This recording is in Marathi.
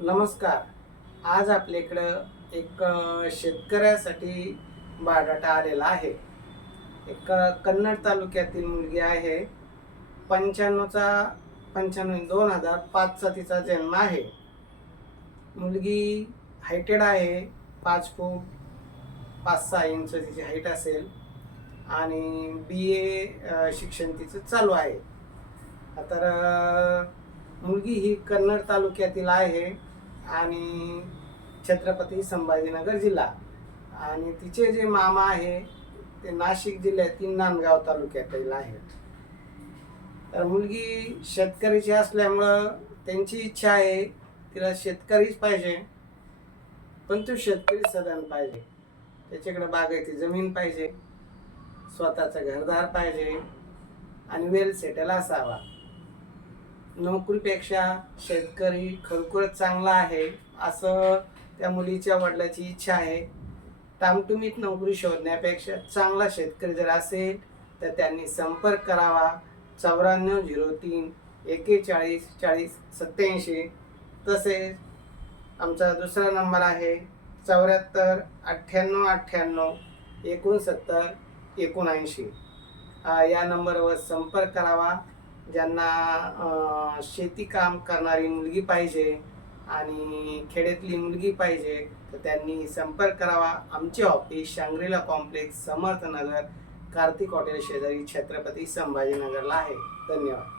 नमस्कार. आज आपल्याकडं एक शेतकऱ्यासाठी बायोडाटा आलेला आहे. एक कन्नड तालुक्यातील मुलगी आहे. पंच्याण्णवचा पंच्याण्णव दोन हजार पाचचा तिचा जन्म आहे. मुलगी हायटेड आहे पाच फूट पाच सहा इंच तिची हाईट असेल आणि बी ए शिक्षण तिचं चालू आहे. तर मुलगी ही कन्नड तालुक्यातील आहे. आणि छत्रपती संभाजीनगर जिल्हा. आणि तिचे जे मामा आहे ते नाशिक जिल्ह्यातील नांदगाव तालुक्यातील आहेत. तर मुलगी शेतकरीची असल्यामुळं त्यांची इच्छा आहे तिला शेतकरीच पाहिजे पण तो शेतकरी सदन पाहिजे. त्याच्याकडे बागायती जमीन पाहिजे स्वतःचं घरदार पाहिजे आणि वेल सेटल असावा. नोकरीपेक्षा शेतकरी खरोखरच चांगला आहे असं त्या मुलीच्या वडिलाची इच्छा आहे. टामटुमीत नोकरी शोधण्यापेक्षा चांगला शेतकरी जर असेल तर त्यांनी संपर्क करावा. चौऱ्याण्णव झिरो तीन एकेचाळीस चाळीस सत्याऐंशी तसेच आमचा दुसरा नंबर आहे चौऱ्याहत्तर अठ्ठ्याण्णव अठ्ठ्याण्णव एकोणसत्तर एकोणऐंशी. या नंबरवर संपर्क करावा. ज्यांना शेती काम करणारी मुलगी पाहिजे आणि खेड्यातली मुलगी पाहिजे तर त्यांनी संपर्क करावा. आमचे office Shangrila complex Samarthnagar Kartik hotel शेजारी छत्रपती संभाजीनगरला आहे. धन्यवाद.